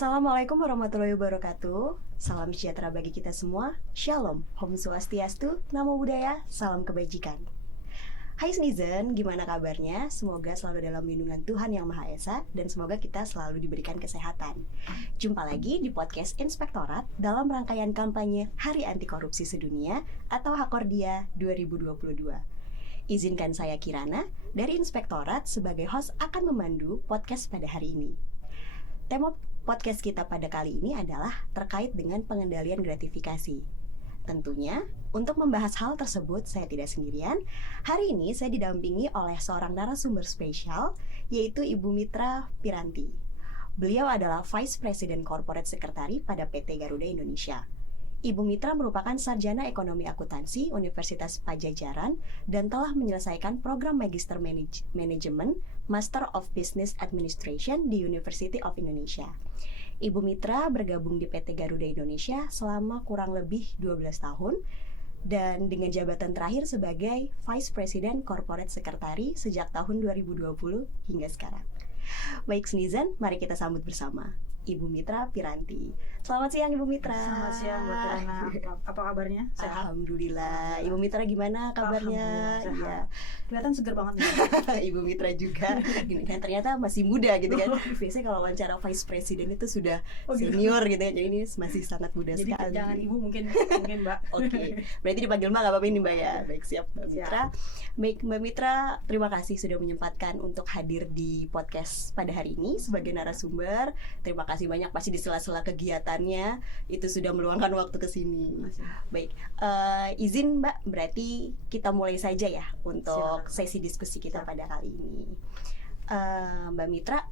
Assalamualaikum warahmatullahi wabarakatuh. Salam sejahtera bagi kita semua. Shalom, Om Swastiastu, Namo Buddhaya, salam kebajikan. Hai Sneezen, gimana kabarnya? Semoga selalu dalam lindungan Tuhan Yang Maha Esa dan semoga kita selalu diberikan kesehatan. Jumpa lagi di podcast Inspektorat dalam rangkaian kampanye Hari Anti Korupsi Sedunia atau Hakordia 2022. Izinkan saya Kirana dari Inspektorat sebagai host akan memandu podcast pada hari ini. Tema podcast kita pada kali ini adalah terkait dengan pengendalian gratifikasi. Tentunya, untuk membahas hal tersebut saya tidak sendirian. Hari ini saya didampingi oleh seorang narasumber spesial, yaitu Ibu Mitra Piranti. Beliau adalah Vice President Corporate Secretary pada PT Garuda Indonesia. Ibu Mitra merupakan sarjana ekonomi akuntansi Universitas Padjadjaran dan telah menyelesaikan program Magister Management Master of Business Administration di University of Indonesia. Ibu Mitra bergabung di PT Garuda Indonesia selama kurang lebih 12 tahun dan dengan jabatan terakhir sebagai Vice President Corporate Secretary sejak tahun 2020 hingga sekarang. Baik Sneezen, mari kita sambut bersama Ibu Mitra Piranti. Selamat siang Ibu Mitra. Selamat siang Mbak Kirana. Apa kabarnya? Sehat? Alhamdulillah. Ibu Mitra gimana kabarnya? Iya. Kelihatan seger banget nih. Ibu Mitra juga. Dan ternyata masih muda gitu kan. Biasanya kalau wawancara Vice President itu sudah senior gitu ya. Jadi ini masih sangat muda jadi sekali. Jangan Ibu mungkin Mbak. Oke. Berarti dipanggil Mbak gak apa-apa ini Mbak ya. Baik, siap Mbak Mitra. Baik Mbak Mitra, terima kasih sudah menyempatkan untuk hadir di podcast pada hari ini sebagai narasumber. Terima kasih banyak, pasti di sela-sela kegiatannya itu sudah meluangkan waktu ke sini. Baik, izin Mbak, berarti kita mulai saja ya untuk sesi diskusi kita pada kali ini. Mbak Mitra,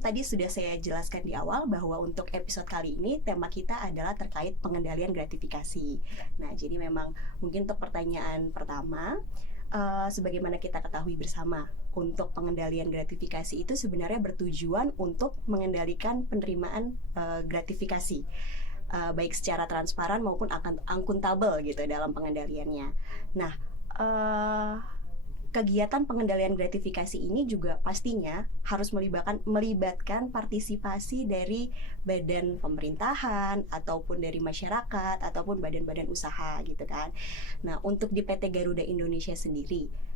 tadi sudah saya jelaskan di awal bahwa untuk episode kali ini tema kita adalah terkait pengendalian gratifikasi. Nah, jadi memang mungkin untuk pertanyaan pertama, sebagaimana kita ketahui bersama, untuk pengendalian gratifikasi itu sebenarnya bertujuan untuk mengendalikan penerimaan gratifikasi, baik secara transparan maupun akuntabel gitu dalam pengendaliannya. Nah, kegiatan pengendalian gratifikasi ini juga pastinya harus melibatkan partisipasi dari badan pemerintahan ataupun dari masyarakat ataupun badan-badan usaha gitu kan. Nah, untuk di PT Garuda Indonesia sendiri,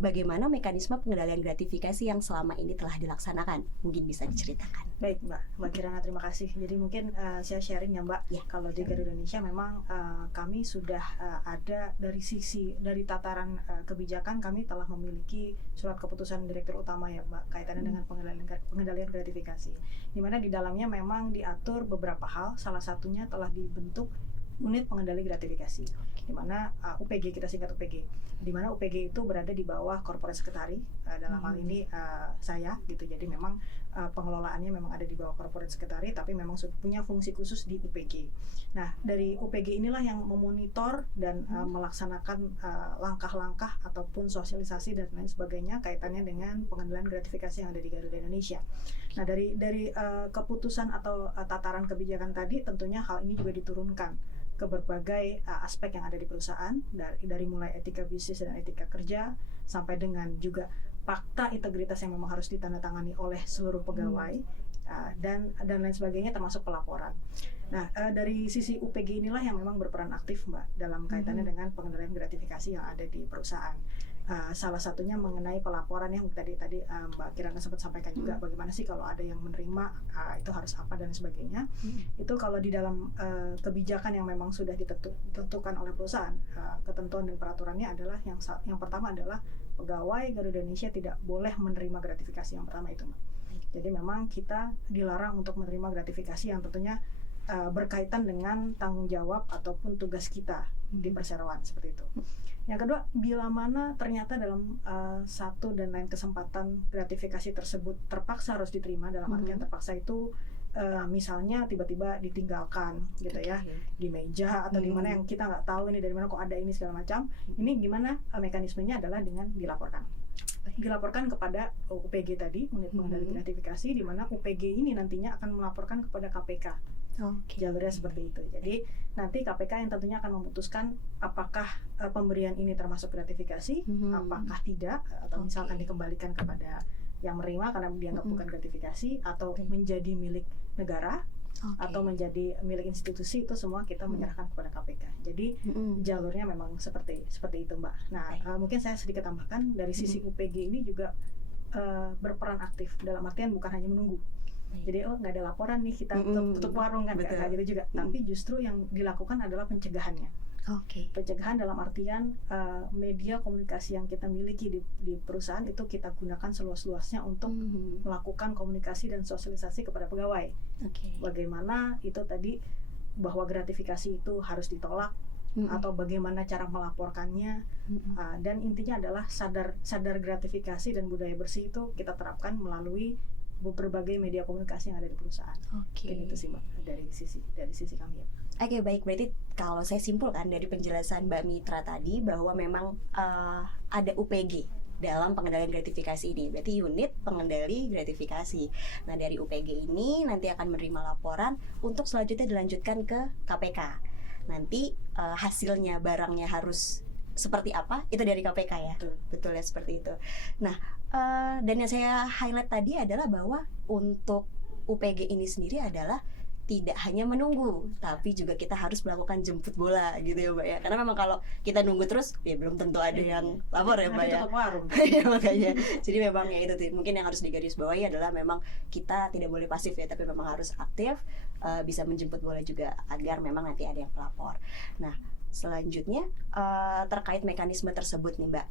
bagaimana mekanisme pengendalian gratifikasi yang selama ini telah dilaksanakan? Mungkin bisa diceritakan. Baik Mbak Kirana, terima kasih. Jadi mungkin saya sharing ya Mbak. Ya. Kalau di Garuda Indonesia memang kami sudah ada dari tataran kebijakan, kami telah memiliki surat keputusan direktur utama ya Mbak, kaitannya dengan pengendalian gratifikasi. Di mana di dalamnya memang diatur beberapa hal, salah satunya telah dibentuk unit pengendali gratifikasi, di mana UPG, kita singkat UPG, di mana UPG itu berada di bawah Corporate Secretary, dalam hal ini saya gitu. Jadi memang pengelolaannya memang ada di bawah Corporate Secretary, tapi memang punya fungsi khusus di UPG. Nah, dari UPG inilah yang memonitor dan melaksanakan langkah-langkah ataupun sosialisasi dan lain sebagainya kaitannya dengan pengendalian gratifikasi yang ada di Garuda Indonesia. Nah, dari keputusan atau tataran kebijakan tadi, tentunya hal ini juga diturunkan ke berbagai aspek yang ada di perusahaan, dari mulai etika bisnis dan etika kerja sampai dengan juga fakta integritas yang memang harus ditandatangani oleh seluruh pegawai dan lain sebagainya, termasuk pelaporan. Nah, dari sisi UPG inilah yang memang berperan aktif Mbak dalam kaitannya dengan pengendalian gratifikasi yang ada di perusahaan. Salah satunya mengenai pelaporan yang tadi Mbak Kirana sempat sampaikan juga, bagaimana sih kalau ada yang menerima itu harus apa dan sebagainya. Itu kalau di dalam kebijakan yang memang sudah ditentukan oleh perusahaan, ketentuan dan peraturannya adalah yang pertama adalah pegawai Garuda Indonesia tidak boleh menerima gratifikasi. Yang pertama itu Mbak. Jadi memang kita dilarang untuk menerima gratifikasi yang tentunya berkaitan dengan tanggung jawab ataupun tugas kita di perseroan, seperti itu. Yang kedua, bila mana ternyata dalam satu dan lain kesempatan gratifikasi tersebut terpaksa harus diterima, dalam artian terpaksa itu misalnya tiba-tiba ditinggalkan gitu ya di meja atau di mana yang kita nggak tahu ini dari mana kok ada ini segala macam. Ini gimana mekanismenya adalah dengan dilaporkan kepada UPG tadi, unit pengendali gratifikasi, di mana UPG ini nantinya akan melaporkan kepada KPK. Jalurnya seperti itu. Jadi nanti KPK yang tentunya akan memutuskan apakah pemberian ini termasuk gratifikasi, apakah tidak, atau misalkan dikembalikan kepada yang menerima karena dianggap bukan gratifikasi, atau Oke. menjadi milik negara, Oke. atau menjadi milik institusi, itu semua kita menyerahkan kepada KPK. Jadi jalurnya memang seperti itu, Mbak. Nah, mungkin saya sedikit tambahkan dari sisi UPG ini juga berperan aktif, dalam artian bukan hanya menunggu. Jadi nggak ada laporan nih kita tutup warung kan, nggak gitu juga. Tapi justru yang dilakukan adalah pencegahannya. Pencegahan dalam artian media komunikasi yang kita miliki di perusahaan itu kita gunakan seluas-luasnya untuk melakukan komunikasi dan sosialisasi kepada pegawai. Bagaimana itu tadi, bahwa gratifikasi itu harus ditolak, atau bagaimana cara melaporkannya, dan intinya adalah sadar gratifikasi dan budaya bersih itu kita terapkan melalui berbagai media komunikasi yang ada di perusahaan. Mungkin itu sih, Mbak, dari sisi kami ya. Oke, baik. Berarti kalau saya simpulkan dari penjelasan Mbak Mitra tadi bahwa memang ada UPG dalam pengendalian gratifikasi ini. Berarti unit pengendali gratifikasi. Nah, dari UPG ini nanti akan menerima laporan untuk selanjutnya dilanjutkan ke KPK. Nanti hasilnya barangnya harus seperti apa, itu dari KPK ya. Betul ya, seperti itu. Nah, dan yang saya highlight tadi adalah bahwa untuk UPG ini sendiri adalah tidak hanya menunggu, tapi juga kita harus melakukan jemput bola gitu ya, Mbak ya. Karena memang kalau kita nunggu terus, ya belum tentu ada yang lapor ya, Mbak ya. Ya makanya. Jadi memang ya itu mungkin yang harus digarisbawahi adalah memang kita tidak boleh pasif ya, tapi memang harus aktif, bisa menjemput bola juga agar memang nanti ada yang pelapor. Nah, selanjutnya terkait mekanisme tersebut nih, Mbak.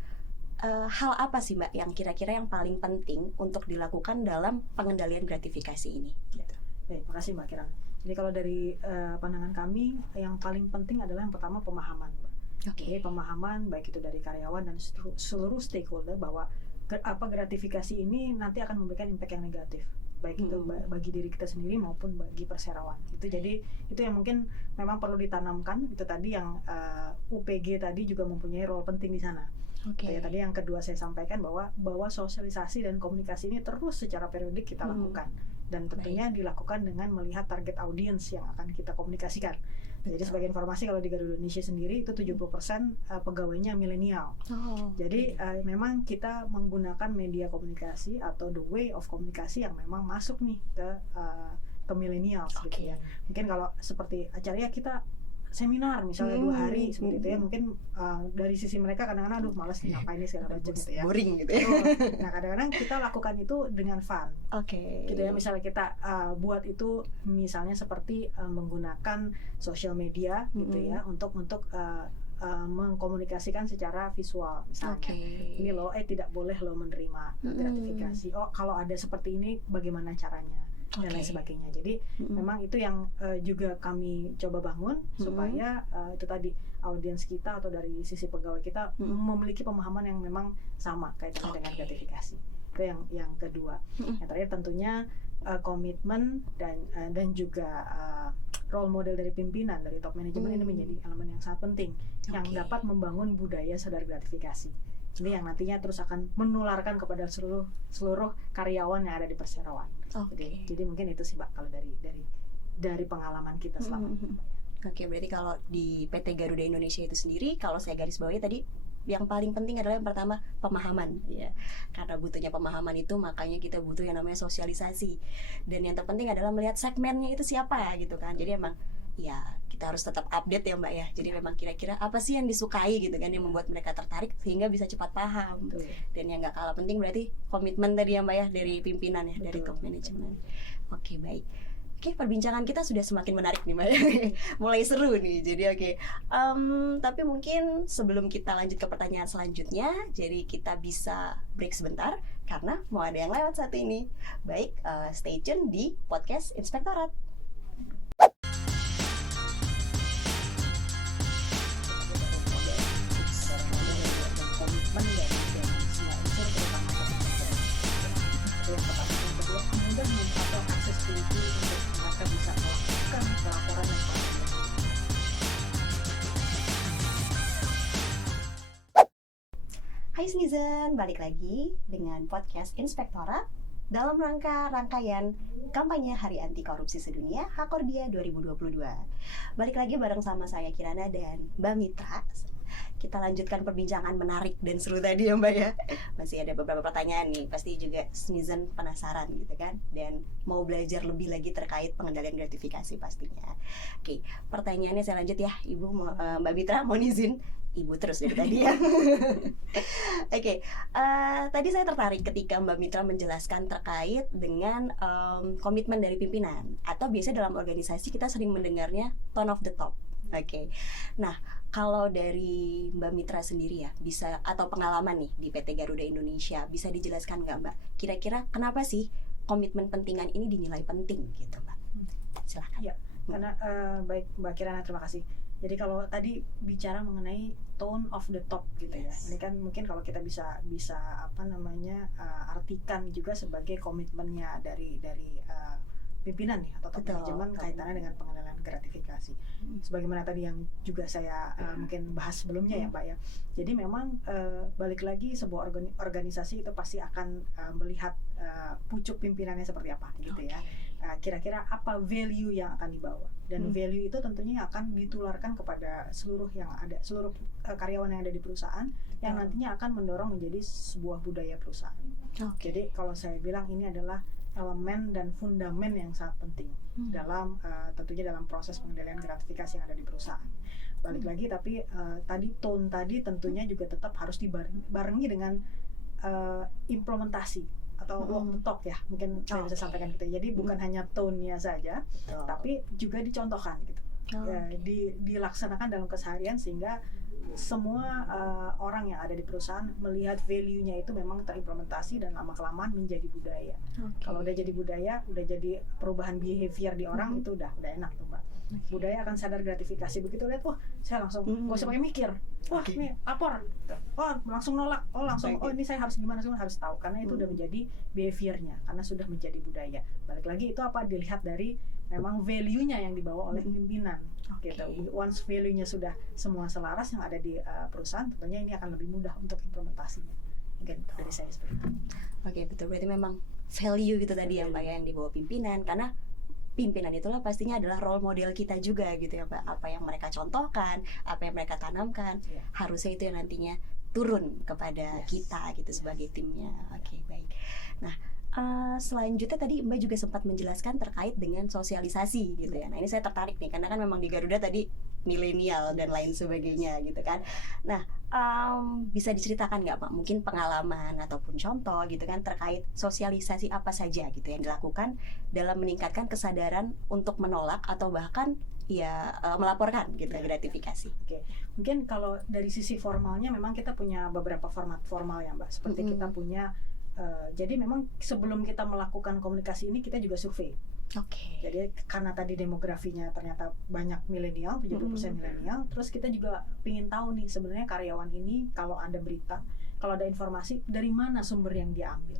Hal apa sih, Mbak, yang kira-kira yang paling penting untuk dilakukan dalam pengendalian gratifikasi ini? Gitu. Baik, makasih Mbak Kiran. Jadi kalau dari pandangan kami, yang paling penting adalah yang pertama pemahaman, Mbak. Jadi pemahaman baik itu dari karyawan dan seluruh stakeholder bahwa gratifikasi ini nanti akan memberikan impact yang negatif, baik itu bagi diri kita sendiri maupun bagi perseroan. Itu jadi itu yang mungkin memang perlu ditanamkan. Itu tadi yang UPG tadi juga mempunyai role penting di sana. Ya, tadi yang kedua saya sampaikan bahwa sosialisasi dan komunikasi ini terus secara periodik kita lakukan, dan tentunya dilakukan dengan melihat target audiens yang akan kita komunikasikan. Jadi sebagai informasi, kalau di Garuda Indonesia sendiri itu 70% pegawainya milenial. Jadi memang kita menggunakan media komunikasi atau the way of komunikasi yang memang masuk nih ke milenial gitu ya. Mungkin kalau seperti acaranya kita seminar misalnya 2 hari seperti itu ya, mungkin dari sisi mereka kadang-kadang aduh malas nih ngapain nih segala macam gitu ya, boring gitu ya. Nah kadang-kadang kita lakukan itu dengan fun, gitu ya. Misalnya kita buat itu misalnya seperti menggunakan sosial media gitu ya, untuk mengkomunikasikan secara visual misalnya. Ini loh, tidak boleh lo menerima gratifikasi. Oh, kalau ada seperti ini bagaimana caranya? Dan lain sebagainya. Jadi memang itu yang juga kami coba bangun supaya itu tadi audiens kita atau dari sisi pegawai kita memiliki pemahaman yang memang sama kaitannya dengan gratifikasi. Itu yang kedua. Yang terakhir tentunya komitmen dan juga role model dari pimpinan, dari top manajemen ini menjadi elemen yang sangat penting yang dapat membangun budaya sadar gratifikasi. Ini yang nantinya terus akan menularkan kepada seluruh karyawan yang ada di perseroan. Jadi mungkin itu sih, Mbak, kalau dari pengalaman kita selama ini. Berarti kalau di PT Garuda Indonesia itu sendiri, kalau saya garis bawahi tadi, yang paling penting adalah yang pertama pemahaman ya. Karena butuhnya pemahaman itu, makanya kita butuh yang namanya sosialisasi. Dan yang terpenting adalah melihat segmennya itu siapa gitu kan. Jadi emang ya kita harus tetap update ya, Mbak ya. Jadi memang kira-kira apa sih yang disukai gitu kan, yang membuat mereka tertarik sehingga bisa cepat paham. Dan yang gak kalah penting berarti komitmen tadi ya, Mbak ya, dari pimpinan ya, dari top manajemen. Baik. Perbincangan kita sudah semakin menarik nih, Mbak. Mulai seru nih. Jadi tapi mungkin sebelum kita lanjut ke pertanyaan selanjutnya, jadi kita bisa break sebentar karena mau ada yang lewat saat ini. Baik, stay tune di podcast Inspektorat. Hai Snizen, balik lagi dengan podcast Inspektorat dalam rangkaian kampanye Hari Anti Korupsi Sedunia Hakordia 2022. Balik lagi bareng sama saya Kirana dan Mbak Mitra. kita lanjutkan perbincangan menarik dan seru tadi ya Mbak ya. Masih ada beberapa pertanyaan nih, pasti juga netizen penasaran gitu kan, dan mau belajar lebih lagi terkait pengendalian gratifikasi pastinya. Oke, pertanyaannya saya lanjut ya, Ibu Mbak Mitra mohon izin. Ibu terus dari tadi ya. Oke, tadi saya tertarik ketika Mbak Mitra menjelaskan terkait dengan komitmen dari pimpinan, atau biasanya dalam organisasi kita sering mendengarnya tone of the top. Oke, nah kalau dari Mbak Mitra sendiri ya, bisa atau pengalaman nih di PT Garuda Indonesia, bisa dijelaskan nggak Mbak? Kira-kira kenapa sih komitmen pentingan ini dinilai penting gitu Mbak? Silakan. Ya, karena baik Mbak Kirana, terima kasih. Jadi kalau tadi bicara mengenai tone of the top gitu ya, ini kan mungkin kalau kita bisa apa namanya artikan juga sebagai komitmennya dari pimpinan nih atau top manajemen kaitannya dengan pengendalian gratifikasi. Sebagaimana tadi yang juga saya mungkin bahas sebelumnya ya Mbak ya. Jadi memang balik lagi sebuah organisasi itu pasti akan melihat pucuk pimpinannya seperti apa gitu ya. Kira-kira apa value yang akan dibawa, dan value itu tentunya akan ditularkan kepada seluruh karyawan yang ada di perusahaan, yang nantinya akan mendorong menjadi sebuah budaya perusahaan. Jadi kalau saya bilang ini adalah elemen dan fundamen yang sangat penting dalam tentunya dalam proses pengendalian gratifikasi yang ada di perusahaan. Balik lagi, tapi tone tadi tentunya juga tetap harus dibarengi dengan implementasi atau walk the talk ya, mungkin saya bisa sampaikan gitu. Jadi bukan hanya tone-nya saja, tapi juga dicontohkan gitu. Dilaksanakan dalam keseharian sehingga semua orang yang ada di perusahaan melihat value-nya itu memang terimplementasi dan lama-kelamaan menjadi budaya. Kalau udah jadi budaya, udah jadi perubahan behavior di orang, itu udah enak tuh Mbak. Budaya akan sadar gratifikasi, begitu lihat, wah saya langsung nggak usah pakai mikir, wah ini lapor, oh langsung nolak, oh langsung, oh ini saya harus gimana, harus tahu, karena itu udah menjadi behaviornya, karena sudah menjadi budaya. Balik lagi itu apa, dilihat dari memang value-nya yang dibawa oleh pimpinan. Gitu. Once value-nya sudah semua selaras yang ada di perusahaan, tentunya ini akan lebih mudah untuk implementasinya. Mungkin dari saya seperti itu. Oke, betul. Berarti memang value gitu tadi yang Mbak yang dibawa pimpinan, karena pimpinan itulah pastinya adalah role model kita juga gitu ya Mbak. Apa yang mereka contohkan, apa yang mereka tanamkan, harusnya itu yang nantinya turun kepada kita gitu sebagai timnya. Oke, baik. Nah, selanjutnya tadi Mbak juga sempat menjelaskan terkait dengan sosialisasi gitu ya. Nah ini saya tertarik nih, karena kan memang di Garuda tadi milenial dan lain sebagainya gitu kan. Nah bisa diceritakan nggak Pak mungkin pengalaman ataupun contoh gitu kan terkait sosialisasi apa saja gitu yang dilakukan dalam meningkatkan kesadaran untuk menolak atau bahkan ya melaporkan gitu gratifikasi. Oke. Mungkin kalau dari sisi formalnya memang kita punya beberapa format formal ya Mbak. Seperti kita punya jadi memang sebelum kita melakukan komunikasi ini kita juga survei. Jadi karena tadi demografinya ternyata banyak milenial, 70% milenial, terus kita juga ingin tahu nih sebenarnya karyawan ini kalau ada berita, kalau ada informasi dari mana sumber yang diambil.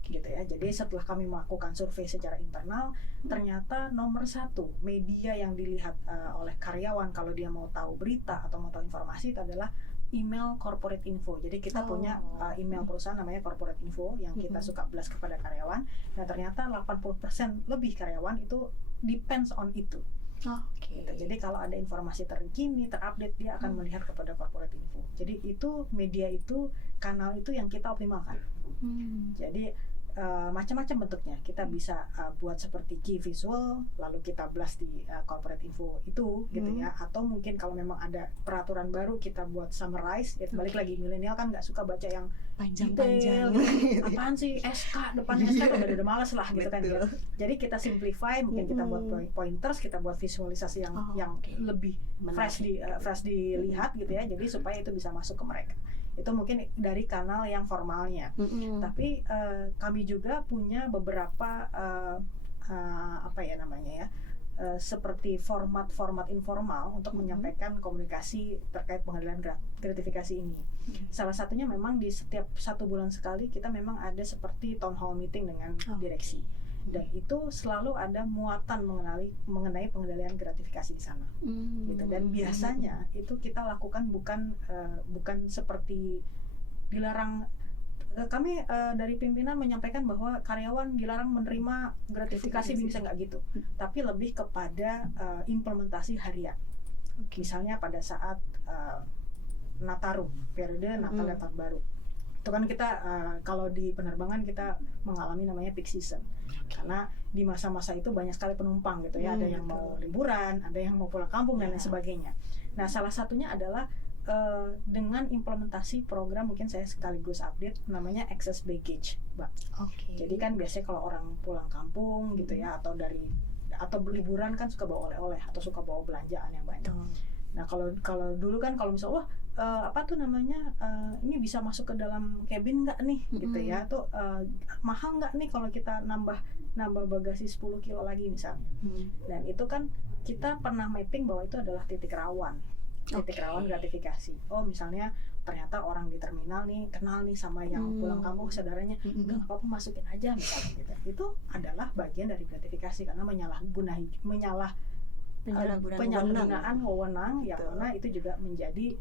Gitu ya. Jadi setelah kami melakukan survei secara internal, ternyata nomor satu media yang dilihat oleh karyawan kalau dia mau tahu berita atau mau tahu informasi itu adalah email corporate info. Jadi kita punya email perusahaan namanya corporate info yang kita suka blast kepada karyawan. Nah ternyata 80% lebih karyawan itu depends on itu. Gitu. Jadi kalau ada informasi terkini, terupdate, dia akan melihat kepada corporate info. Jadi itu media itu, kanal itu yang kita optimalkan. Jadi macam-macam bentuknya. Kita bisa buat seperti key visual, lalu kita blast di corporate info itu, gitu ya. Atau mungkin kalau memang ada peraturan baru, kita buat summarize. Ya, balik lagi milenial kan nggak suka baca yang panjang-panjang. Apaan sih SK, depannya SK udah males lah, gitu kan. Ya. Jadi kita simplify, mungkin kita buat pointers, kita buat visualisasi yang lebih fresh dilihat, gitu ya. Jadi supaya itu bisa masuk ke mereka. Itu mungkin dari kanal yang formalnya. Tapi kami juga punya beberapa apa ya namanya ya, seperti format-format informal untuk menyampaikan komunikasi terkait pengendalian gratifikasi ini. Salah satunya memang di setiap 1 bulan sekali kita memang ada seperti town hall meeting dengan direksi. Dan itu selalu ada muatan mengenai pengendalian gratifikasi di sana. Gitu. Dan biasanya itu kita lakukan bukan seperti dilarang. Kami dari pimpinan menyampaikan bahwa karyawan dilarang menerima gratifikasi bisa nggak gitu, tapi lebih kepada implementasi harian. Misalnya pada saat Nataru, periode Natal dan Tahun Baru. Itu kan kita kalau di penerbangan kita mengalami namanya peak season, karena di masa-masa itu banyak sekali penumpang gitu ya, ada yang mau liburan, ada yang mau pulang kampung dan lain sebagainya. Nah, salah satunya adalah dengan implementasi program, mungkin saya sekaligus update, namanya excess baggage, Mbak. Jadi kan biasanya kalau orang pulang kampung gitu ya, atau liburan kan suka bawa oleh-oleh atau suka bawa belanjaan yang banyak. Nah, kalau dulu kan kalau misalnya ini bisa masuk ke dalam cabin nggak nih gitu ya, atau mahal nggak nih kalau kita nambah bagasi 10 kilo lagi misalnya. Dan itu kan kita pernah mapping bahwa itu adalah titik rawan gratifikasi. Oh, misalnya ternyata orang di terminal nih kenal nih sama yang pulang kampung, saudaranya, nggak apa-apa masukin aja misalnya gitu. Itu adalah bagian dari gratifikasi, karena penyalahgunaan wewenang yang mana itu juga menjadi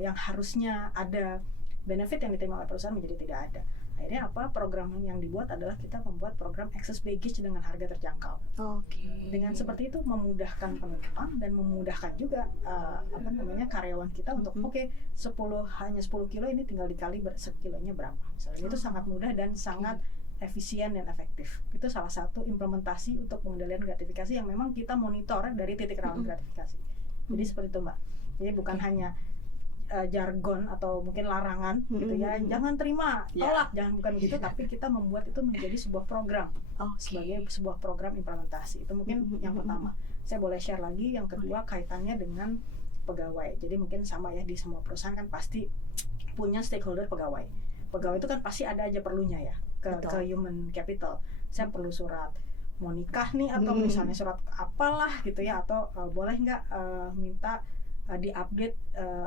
yang harusnya ada benefit yang diterima oleh perusahaan menjadi tidak ada. Akhirnya program yang dibuat adalah kita membuat program excess baggage dengan harga terjangkau. Dengan seperti itu memudahkan penumpang dan memudahkan juga karyawan kita untuk hanya 10 kilo ini tinggal dikali sekilonya berapa. Misalnya itu sangat mudah dan sangat efisien dan efektif. Itu salah satu implementasi untuk pengendalian gratifikasi yang memang kita monitor dari titik rawan gratifikasi. Jadi seperti itu, Mbak. Jadi bukan hanya jargon atau mungkin larangan gitu ya, jangan terima, tolak, jangan, bukan begitu, tapi kita membuat itu menjadi sebuah program, sebagai sebuah program implementasi. Itu mungkin yang pertama. Saya boleh share lagi yang kedua kaitannya dengan pegawai. Jadi mungkin sama ya, di semua perusahaan kan pasti punya stakeholder pegawai. Pegawai itu kan pasti ada aja perlunya ya ke human capital. Saya perlu surat mau nikah nih, atau misalnya surat apalah gitu ya, atau boleh nggak minta diupdate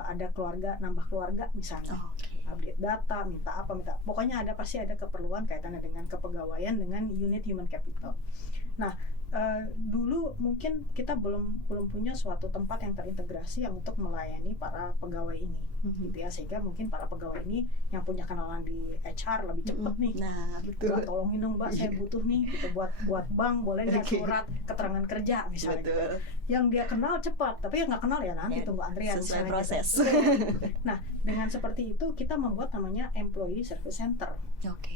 ada nambah keluarga misalnya, update data, minta pokoknya pasti ada keperluan kaitannya dengan kepegawaian dengan unit human capital. Nah, dulu mungkin kita belum punya suatu tempat yang terintegrasi yang untuk melayani para pegawai ini, gitu ya, sehingga mungkin para pegawai ini yang punya kenalan di HR lebih cepat nih. Nah, betul. Tolongin dong, Mbak, saya butuh nih gitu buat bank, boleh nggak surat keterangan kerja misalnya. Betul. Yang dia kenal cepat, tapi yang nggak kenal ya nanti tunggu antrian sesuai proses. Gitu. Nah, dengan seperti itu kita membuat namanya employee service center.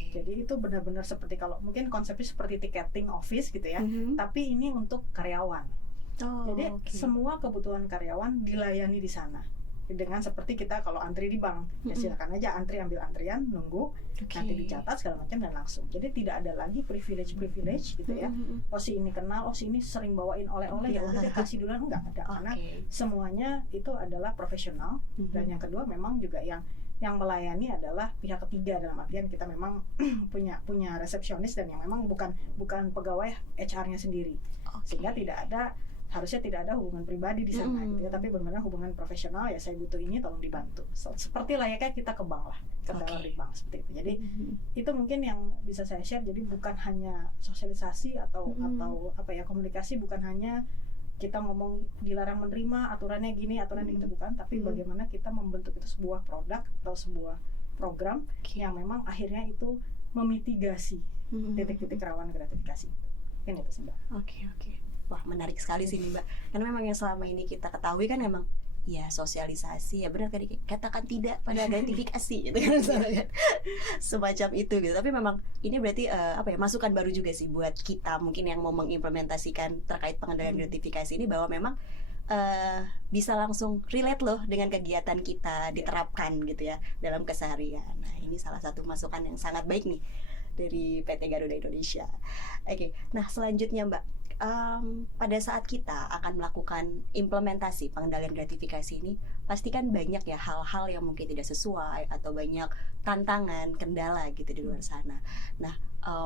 Jadi itu benar-benar seperti, kalau mungkin konsepnya seperti ticketing office gitu ya, tapi ini untuk karyawan. Jadi semua kebutuhan karyawan dilayani di sana. Dengan seperti kita kalau antri di bank, ya silakan aja ambil antrian, nunggu, nanti dicatat segala macam dan langsung. Jadi tidak ada lagi privilege gitu ya. Oh, si ini kenal, si ini sering bawain oleh-oleh, ya udah deh kasih duluan, enggak ada. Karena semuanya itu adalah profesional. Dan yang kedua memang juga yang melayani adalah pihak ketiga, dalam artian kita memang punya resepsionis dan yang memang bukan pegawai HR-nya sendiri. Sehingga harusnya tidak ada hubungan pribadi di sana gitu ya, tapi benar-benar hubungan profesional, ya saya butuh ini, tolong dibantu. Seperti layaknya kita ke bank lah, ke teller di bank seperti itu. Jadi itu mungkin yang bisa saya share. Jadi bukan hanya sosialisasi atau komunikasi, bukan hanya kita ngomong dilarang menerima, aturannya gini, aturannya gitu, bukan, tapi bagaimana kita membentuk itu sebuah produk atau sebuah program yang memang akhirnya itu memitigasi titik-titik rawan gratifikasi. Kan itu sih, Mbak. Wah, menarik sekali sih Mbak. Karena memang yang selama ini kita ketahui kan memang ya sosialisasi, ya benar tadi katakan tidak pada gratifikasi gitu kan, semacam itu gitu. Tapi memang ini berarti masukan baru juga sih buat kita mungkin yang mau mengimplementasikan terkait pengendalian gratifikasi ini, bahwa memang bisa langsung relate loh dengan kegiatan kita, diterapkan gitu ya dalam keseharian. Nah, ini salah satu masukan yang sangat baik nih dari PT Garuda Indonesia. Nah selanjutnya Mbak, pada saat kita akan melakukan implementasi pengendalian gratifikasi ini, pastikan banyak ya hal-hal yang mungkin tidak sesuai atau banyak tantangan, kendala gitu di luar sana. Nah,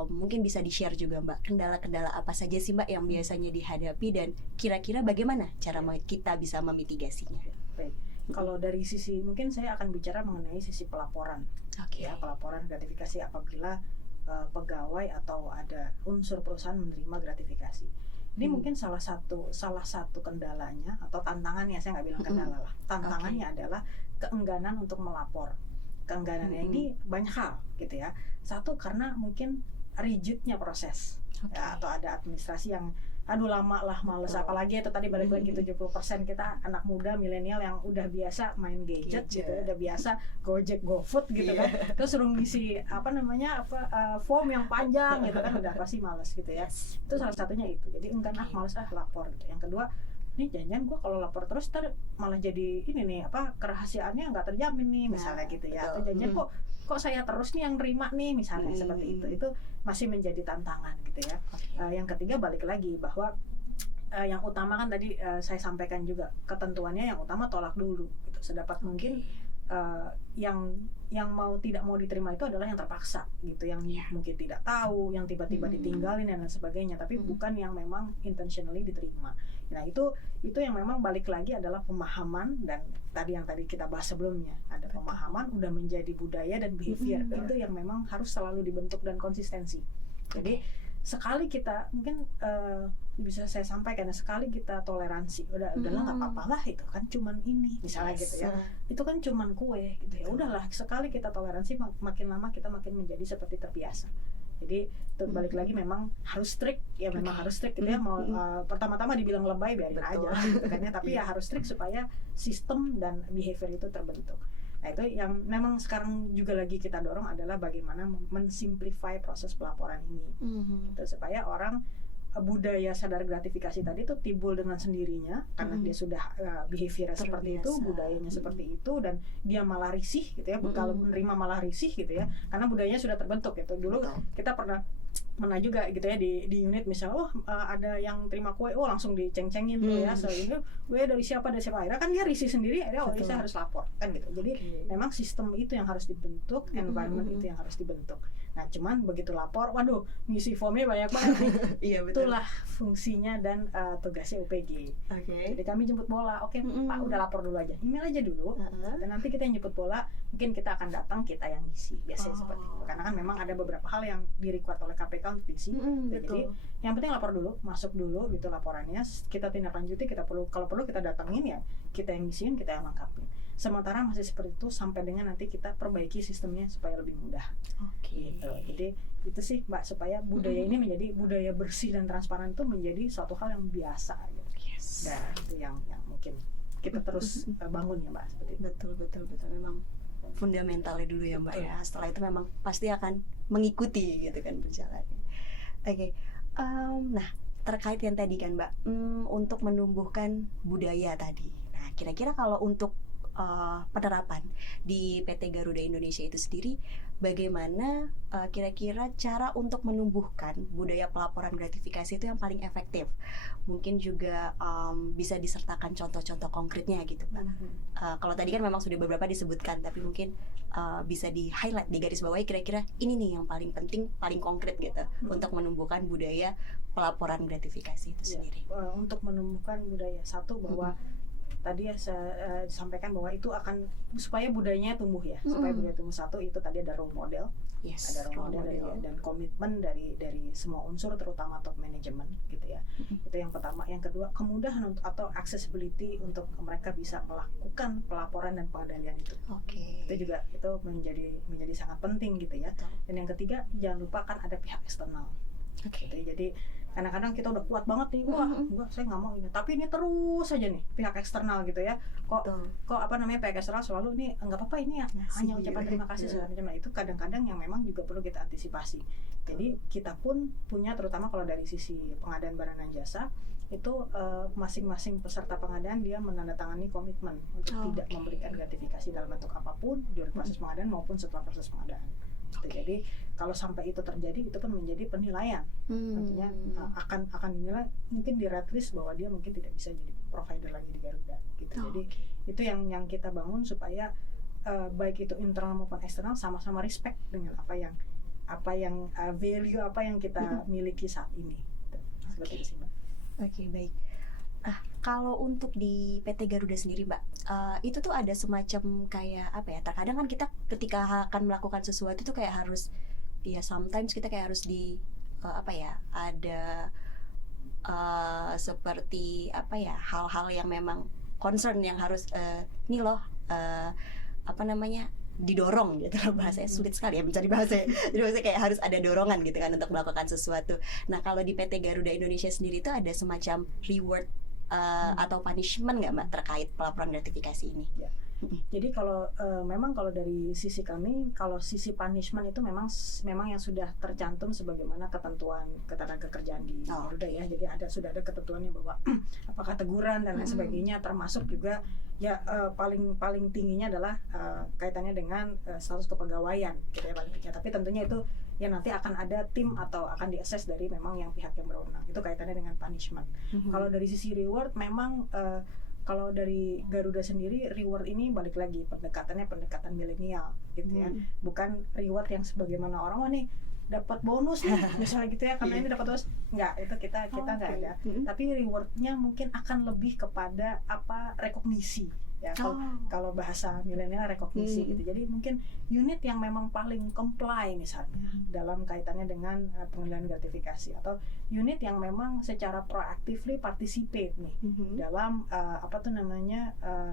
mungkin bisa di-share juga Mbak, kendala-kendala apa saja sih Mbak yang biasanya dihadapi, dan kira-kira bagaimana cara kita bisa memitigasinya? Baik. Kalau dari sisi, mungkin saya akan bicara mengenai sisi pelaporan. Ya, pelaporan gratifikasi apabila pegawai atau ada unsur perusahaan menerima gratifikasi. Ini mungkin salah satu kendalanya atau tantangannya, saya nggak bilang kendala lah. Tantangannya adalah keengganan untuk melapor. Keengganannya ini banyak hal gitu ya. Satu, karena mungkin rigidnya proses, ya, atau ada administrasi yang aduh lama lah, males. Betul. Apalagi itu tadi balik lagi 70% kita anak muda milenial yang udah biasa main gadget gitu, udah biasa Gojek, GoFood gitu kan. Terus suruh ngisi form yang panjang gitu kan, udah pasti males gitu ya. Itu salah satunya itu. Jadi enggan males lapor gitu. Yang kedua, nih jangan gue kalau lapor terus malah jadi ini nih kerahasiaannya nggak terjamin nih misalnya gitu ya. Atau jangan kok saya terus nih yang terima nih misalnya seperti itu masih menjadi tantangan gitu ya. Yang ketiga balik lagi bahwa yang utama kan tadi saya sampaikan juga ketentuannya, yang utama tolak dulu gitu sedapat mungkin. Yang tidak mau diterima itu adalah yang terpaksa gitu, yang mungkin tidak tahu, yang tiba-tiba ditinggalin dan sebagainya, tapi bukan yang memang intentionally diterima. Nah itu yang memang balik lagi adalah pemahaman, dan tadi kita bahas sebelumnya, ada pemahaman udah menjadi budaya dan behavior. Itu yang memang harus selalu dibentuk dan konsistensi. Jadi sekali kita mungkin bisa saya sampaikan, sekali kita toleransi, udahlah nggak apa-apa lah, itu kan cuman ini misalnya gitu ya, itu kan cuman kue gitu ya, udahlah sekali kita toleransi, makin lama kita makin menjadi seperti terbiasa. Jadi itu balik lagi memang harus strict ya, memang harus strict gitu ya. Mau pertama-tama dibilang lebay biarin aja gitu kan ya, tapi ya harus strict supaya sistem dan behavior itu terbentuk. Nah itu yang memang sekarang juga lagi kita dorong adalah bagaimana mensimplify proses pelaporan ini gitu, supaya orang budaya sadar gratifikasi tadi itu timbul dengan sendirinya karena dia sudah behaviornya seperti itu, budayanya seperti itu, dan dia malah risih gitu ya, kalau menerima malah risih gitu ya, karena budayanya sudah terbentuk gitu. Dulu kita pernah juga gitu ya di unit misalnya, ada yang terima kue, langsung diceng-cengin tuh ya, so ini kue dari siapa, akhirnya kan dia risih sendiri, akhirnya saya harus lapor kan gitu. Jadi memang sistem itu yang harus dibentuk, environment itu yang harus dibentuk. Nah cuman begitu lapor, waduh ngisi formnya banyak banget. Iya betul. Itulah fungsinya dan tugasnya UPG. Jadi kami jemput bola, Pak udah lapor dulu aja, email aja dulu, dan nanti kita yang jemput bola, mungkin kita akan datang, kita yang ngisi, biasanya seperti itu. Karena kan memang ada beberapa hal yang di-require oleh KPK untuk diisi. Jadi yang penting lapor dulu, masuk dulu gitu laporannya, kita tindak lanjuti, kalau perlu kita datangin ya, kita yang ngisiin, kita yang lengkapin. Sementara masih seperti itu sampai dengan nanti kita perbaiki sistemnya supaya lebih mudah. Gitu. Jadi itu sih Mbak, supaya budaya ini menjadi budaya bersih dan transparan itu menjadi suatu hal yang biasa gitu. Dan itu yang mungkin kita terus bangun ya Mbak, seperti itu. Betul memang fundamentalnya dulu ya Mbak ya. Setelah itu memang pasti akan mengikuti gitu kan perjalanannya. Nah terkait yang tadi kan Mbak, untuk menumbuhkan budaya tadi. Nah kira-kira kalau untuk penerapan di PT Garuda Indonesia itu sendiri, bagaimana kira-kira cara untuk menumbuhkan budaya pelaporan gratifikasi itu yang paling efektif? Mungkin juga bisa disertakan contoh-contoh konkretnya gitu Pak. Kalau tadi kan memang sudah beberapa disebutkan, tapi mungkin bisa di-highlight, digarisbawahi kira-kira ini nih yang paling penting, paling konkret gitu untuk menumbuhkan budaya pelaporan gratifikasi itu sendiri. Untuk menumbuhkan budaya, satu bahwa tadi ya saya sampaikan bahwa itu akan supaya budayanya tumbuh ya, supaya budaya tumbuh. Satu itu tadi ada role model, ada role model dan komitmen dari semua unsur, terutama top manajemen gitu ya. Itu yang pertama. Yang kedua, kemudahan atau accessibility untuk mereka bisa melakukan pelaporan dan pengendalian itu. Itu juga itu menjadi sangat penting gitu ya. Dan yang ketiga, jangan lupa kan ada pihak eksternal. Gitu. Jadi kadang-kadang kita udah kuat banget nih, enggak saya nggak mau ini, tapi ini terus aja nih pihak eksternal gitu ya, kok pihak eksternal selalu ini nggak apa-apa, ini ya hanya ucapan terima kasih segala macam. Nah itu kadang-kadang yang memang juga perlu kita antisipasi. Jadi kita pun punya, terutama kalau dari sisi pengadaan barang dan jasa itu masing-masing peserta pengadaan dia menandatangani komitmen untuk tidak memberikan gratifikasi dalam bentuk apapun di proses pengadaan maupun setelah proses pengadaan. Jadi kalau sampai itu terjadi, itu kan menjadi penilaian, artinya akan dinilai mungkin di red list bahwa dia mungkin tidak bisa jadi provider lagi di Garuda gitu. Jadi itu yang kita bangun supaya baik itu internal maupun eksternal sama-sama respect dengan apa yang value apa yang kita miliki saat ini. Seperti itu sih Mbak. Baik. Kalau untuk di PT Garuda sendiri Mbak, itu tuh ada semacam kayak apa ya, terkadang kan kita ketika akan melakukan sesuatu tuh kayak harus ya, sometimes kita kayak harus ada seperti hal-hal yang memang concern yang harus ini loh didorong gitu loh, bahasanya sulit sekali ya mencari bahasa. Jadi maksudnya kayak harus ada dorongan gitu kan untuk melakukan sesuatu. Nah kalau di PT Garuda Indonesia sendiri itu ada semacam reward atau punishment nggak Mbak terkait pelaporan gratifikasi ini? Ya. Jadi kalau memang kalau dari sisi kami, kalau sisi punishment itu memang yang sudah tercantum sebagaimana ketentuan ketenagakerjaan di Garuda ya. Jadi sudah ada ketentuannya bahwa apakah teguran dan lain sebagainya, termasuk juga ya paling tingginya adalah kaitannya dengan status kepegawaian gitu ya paling tinggi. Tapi tentunya itu ya nanti akan ada tim atau akan diakses dari memang yang pihak yang berwenang. Itu kaitannya dengan punishment. Kalau dari sisi reward memang kalau dari Garuda sendiri reward ini balik lagi pendekatan milenial gitu ya, bukan reward yang sebagaimana orang nih dapat bonus nih misalnya gitu ya karena ini dapat bonus, nggak, itu kita nggak ada. Tapi rewardnya mungkin akan lebih kepada rekognisi ya, kalau bahasa milenial rekognisi gitu. Jadi mungkin unit yang memang paling comply misalnya dalam kaitannya dengan pengendalian gratifikasi, atau unit yang memang secara proactively participate nih dalam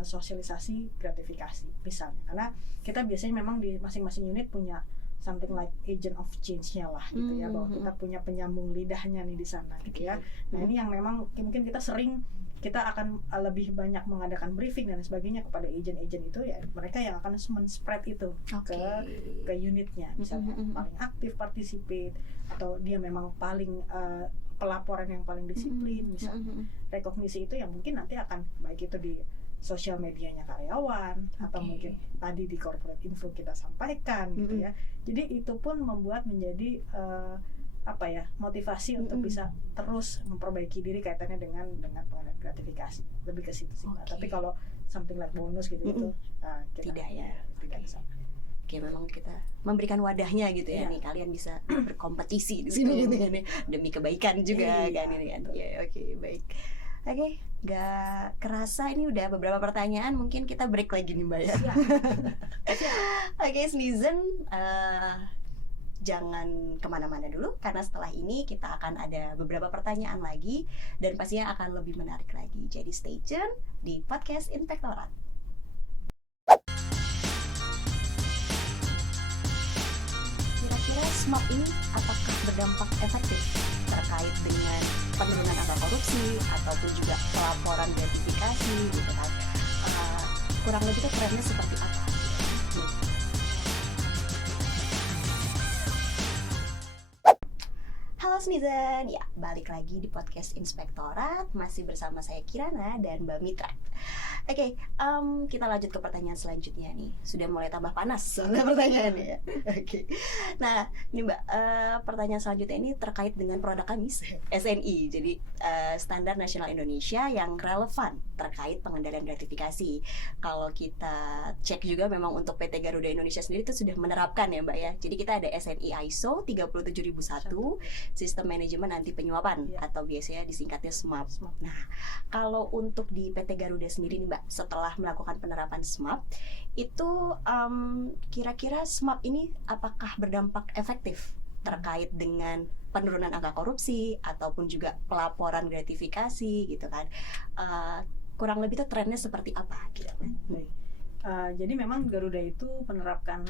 sosialisasi gratifikasi misalnya. Karena kita biasanya memang di masing-masing unit punya something like agent of change-nya lah gitu ya, bahwa kita punya penyambung lidahnya nih di sana gitu ya. Nah ini yang memang mungkin kita akan lebih banyak mengadakan briefing dan sebagainya kepada agent-agent itu ya, mereka yang akan men-spread itu ke unitnya misalnya, paling aktif participate, atau dia memang paling pelaporan yang paling disiplin misalnya. Rekognisi itu yang mungkin nanti akan baik itu di sosial medianya karyawan atau mungkin tadi di corporate info kita sampaikan gitu ya. Jadi itu pun membuat menjadi motivasi untuk bisa terus memperbaiki diri kaitannya dengan pengadaan gratifikasi, lebih ke situ sih. Tapi kalau something like bonus gitu itu tidak ya, tidak bisa. Oke, memang kita memberikan wadahnya gitu ya, nih kalian bisa berkompetisi di sini gitu kan, demi kebaikan juga kan ini kan. Ya, oke, baik. Oke, gak kerasa ini udah beberapa pertanyaan, mungkin kita break lagi nih Mbak ya. Oke, Sneezen, jangan kemana-mana dulu, karena setelah ini kita akan ada beberapa pertanyaan lagi dan pastinya akan lebih menarik lagi. Jadi stay tune di podcast Inspektorat. Kira-kira SMAP ini apakah berdampak efektif terkait dengan penurunan angka korupsi ataupun juga pelaporan gratifikasi gitu kan? Kurang lebih itu trennya seperti apa? Halo Sneezen, ya balik lagi di podcast Inspektorat, masih bersama saya Kirana dan Mbak Mitra. Oke, kita lanjut ke pertanyaan selanjutnya nih. Sudah mulai tambah panas soalnya pertanyaannya ya. Oke. Nah, ini Mbak, pertanyaan selanjutnya ini terkait dengan produk kami SNI. Jadi Standar Nasional Indonesia yang relevan terkait pengendalian gratifikasi. Kalau kita cek juga memang untuk PT Garuda Indonesia sendiri itu sudah menerapkan ya Mbak ya. Jadi kita ada SNI ISO 37001, Sistem Manajemen Anti Penyuapan atau biasanya disingkatnya SMAP. Nah, kalau untuk di PT Garuda sendiri nih Mbak, setelah melakukan penerapan SMAP itu kira-kira SMAP ini apakah berdampak efektif terkait dengan penurunan angka korupsi ataupun juga pelaporan gratifikasi gitu kan? Kurang lebih itu trennya seperti apa gitu. Jadi memang Garuda itu menerapkan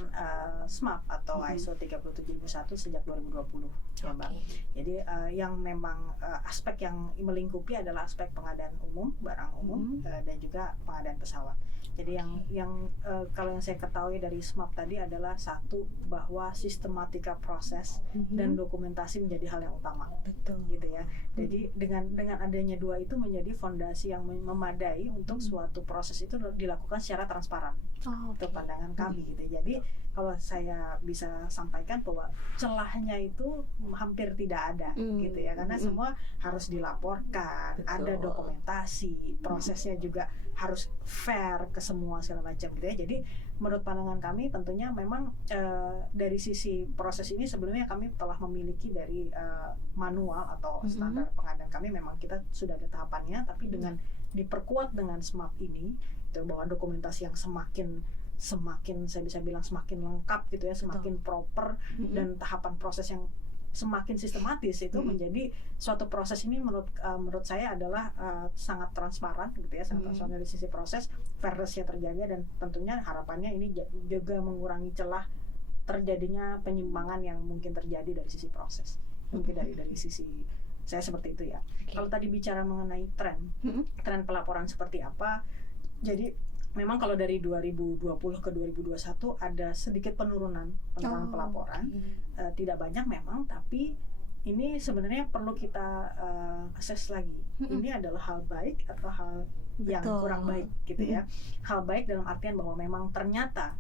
SMAP atau ISO 37001 sejak 2020 ya Mbak. Jadi yang memang aspek yang melingkupi adalah aspek pengadaan umum, barang umum dan juga pengadaan pesawat. Jadi yang kalau yang saya ketahui dari SMAP tadi adalah satu, bahwa sistematika proses dan dokumentasi menjadi hal yang utama. Betul. Gitu ya. Jadi dengan adanya dua itu menjadi fondasi yang memadai untuk suatu proses itu dilakukan secara transparan. Itu pandangan kami gitu. Jadi kalau saya bisa sampaikan bahwa celahnya itu hampir tidak ada gitu ya, karena semua harus dilaporkan, ada dokumentasi, prosesnya juga harus fair ke semua segala macam gitu ya. Jadi menurut pandangan kami tentunya memang dari sisi proses ini sebelumnya kami telah memiliki dari manual atau standar pengadaan kami, memang kita sudah ada tahapannya, tapi dengan diperkuat dengan SMAP ini itu, bahwa dokumentasi yang semakin saya bisa bilang semakin lengkap gitu ya, semakin proper, dan tahapan proses yang semakin sistematis itu menjadi suatu proses ini menurut saya adalah sangat transparan gitu ya, sangat transparan dari sisi proses, fairness-nya terjaga, dan tentunya harapannya ini juga mengurangi celah terjadinya penyimpangan yang mungkin terjadi dari sisi proses. Mungkin dari sisi saya seperti itu ya. Kalau tadi bicara mengenai tren pelaporan seperti apa, jadi memang kalau dari 2020 ke 2021 ada sedikit penurunan pelaporan, tidak banyak memang, tapi ini sebenarnya perlu kita assess lagi. Ini adalah hal baik atau hal yang kurang baik gitu ya. Hal baik dalam artian bahwa memang ternyata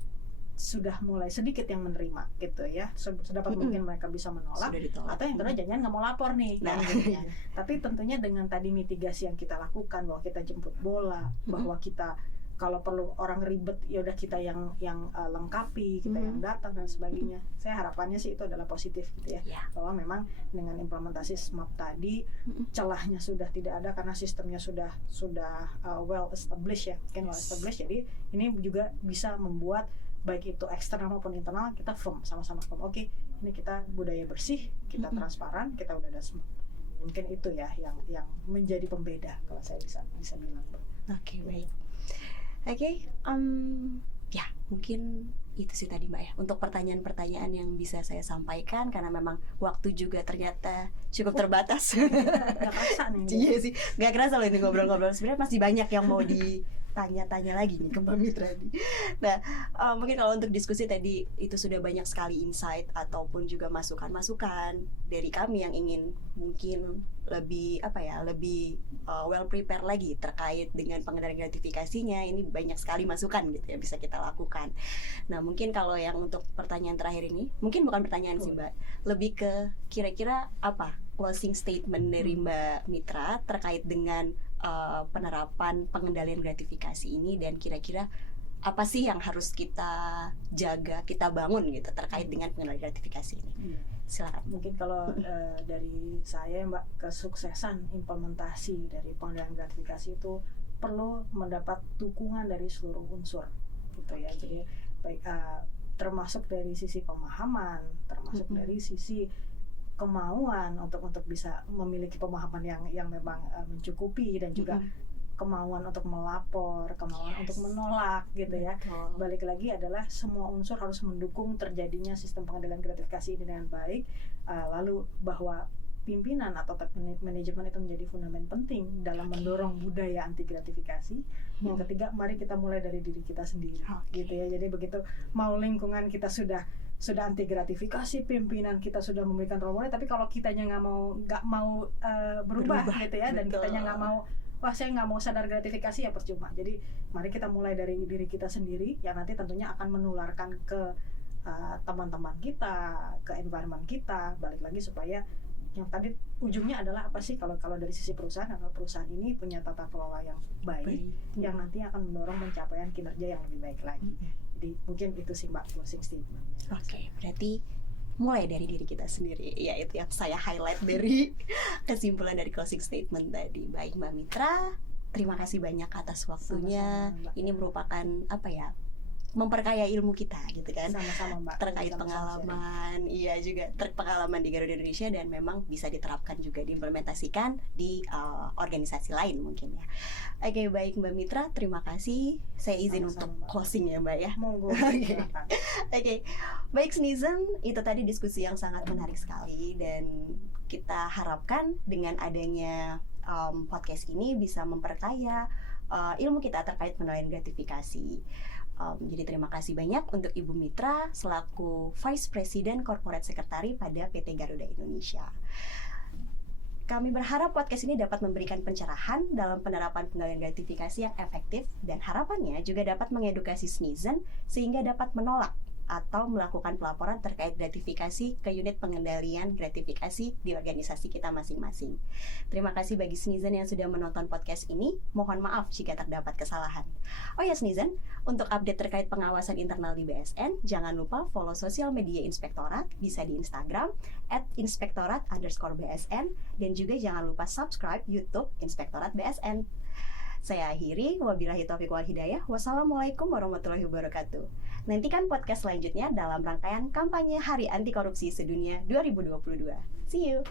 sudah mulai sedikit yang menerima gitu ya, sedapat mungkin mereka bisa menolak, atau yang kedua jangan nggak mau lapor nih kan, gitu ya. Tapi tentunya dengan tadi mitigasi yang kita lakukan, bahwa kita jemput bola, bahwa kita kalau perlu orang ribet ya udah kita yang lengkapi, kita yang datang dan sebagainya. Saya harapannya sih itu adalah positif gitu ya, bahwa memang dengan implementasi SMAP tadi celahnya sudah tidak ada karena sistemnya sudah well established ya, well established. Jadi ini juga bisa membuat baik itu eksternal maupun internal kita sama-sama firm. Oke, ini kita budaya bersih, kita transparan, kita udah ada SMAP. Mungkin itu ya yang menjadi pembeda kalau saya bisa bilang. Oke, baik. Oke, ya mungkin itu sih tadi Mbak ya, untuk pertanyaan-pertanyaan yang bisa saya sampaikan, karena memang waktu juga ternyata cukup terbatas. Gak kerasa nih. Iya sih, gak kerasa loh ini ngobrol-ngobrol. Sebenarnya masih banyak yang mau ditanya-tanya lagi nih ke Mbak Mitra nih. Nah, mungkin kalau untuk diskusi tadi itu sudah banyak sekali insight ataupun juga masukan-masukan dari kami yang ingin mungkin lebih well prepare lagi terkait dengan pengendalian gratifikasinya. Ini banyak sekali masukan gitu ya bisa kita lakukan. Nah, mungkin kalau yang untuk pertanyaan terakhir ini, mungkin bukan pertanyaan sih Mbak, lebih ke kira-kira apa closing statement dari Mbak Mitra terkait dengan penerapan pengendalian gratifikasi ini, dan kira-kira apa sih yang harus kita jaga, kita bangun gitu terkait dengan pengendalian gratifikasi ini. Silakan. Mungkin kalau dari saya Mbak, kesuksesan implementasi dari pengendalian gratifikasi itu perlu mendapat dukungan dari seluruh unsur gitu ya. Jadi baik termasuk dari sisi pemahaman, termasuk dari sisi kemauan untuk bisa memiliki pemahaman yang memang mencukupi, dan juga kemauan untuk melapor, kemauan untuk menolak gitu ya. Balik lagi adalah semua unsur harus mendukung terjadinya sistem pengendalian gratifikasi ini dengan baik. Lalu bahwa pimpinan atau top manajemen itu menjadi fundament penting dalam mendorong budaya anti gratifikasi. Yang ketiga, mari kita mulai dari diri kita sendiri gitu ya. Jadi begitu mau lingkungan kita sudah anti gratifikasi, pimpinan kita sudah memberikan role model, tapi kalau kitanya nggak mau berubah gitu ya, dan kitanya nggak mau, wah saya nggak mau sadar gratifikasi, ya percuma. Jadi mari kita mulai dari diri kita sendiri, yang nanti tentunya akan menularkan ke teman-teman kita, ke environment kita. Balik lagi supaya yang tadi ujungnya adalah apa sih, kalau dari sisi perusahaan, kalau perusahaan ini punya tata kelola yang baik, yang nanti akan mendorong pencapaian kinerja yang lebih baik lagi. Jadi mungkin itu sih Mbak closing statement. Oke, berarti mulai dari diri kita sendiri. Ya, itu yang saya highlight dari kesimpulan dari closing statement tadi. Baik Mbak Mitra, terima kasih banyak atas waktunya. Sama-sama, ini merupakan memperkaya ilmu kita gitu kan. Sama-sama Mbak. Terkait pengalaman, iya juga pengalaman di Garuda Indonesia, dan memang bisa diterapkan juga diimplementasikan di organisasi lain mungkin ya. Oke, baik Mbak Mitra, terima kasih. Saya izin untuk closing ya Mbak ya. Monggo. Oke. Baik Sneezen, itu tadi diskusi yang sangat menarik sekali, dan kita harapkan dengan adanya podcast ini bisa memperkaya ilmu kita terkait penilaian gratifikasi. Jadi terima kasih banyak untuk Ibu Mitra selaku Vice President Corporate Secretary pada PT Garuda Indonesia. Kami berharap podcast ini dapat memberikan pencerahan dalam penerapan pengendalian gratifikasi yang efektif, dan harapannya juga dapat mengedukasi Sneezen sehingga dapat menolak atau melakukan pelaporan terkait gratifikasi ke unit pengendalian gratifikasi di organisasi kita masing-masing. Terima kasih bagi Sneezen yang sudah menonton podcast ini. Mohon maaf jika terdapat kesalahan. Oh ya Sneezen, untuk update terkait pengawasan internal di BSN, jangan lupa follow sosial media Inspektorat, bisa di Instagram @inspektorat_BSN, dan juga jangan lupa subscribe YouTube Inspektorat BSN. Saya akhiri, wabillahi taufiq wal hidayah. Wassalamualaikum warahmatullahi wabarakatuh. Nantikan podcast selanjutnya dalam rangkaian kampanye Hari Anti Korupsi Sedunia 2022. See you!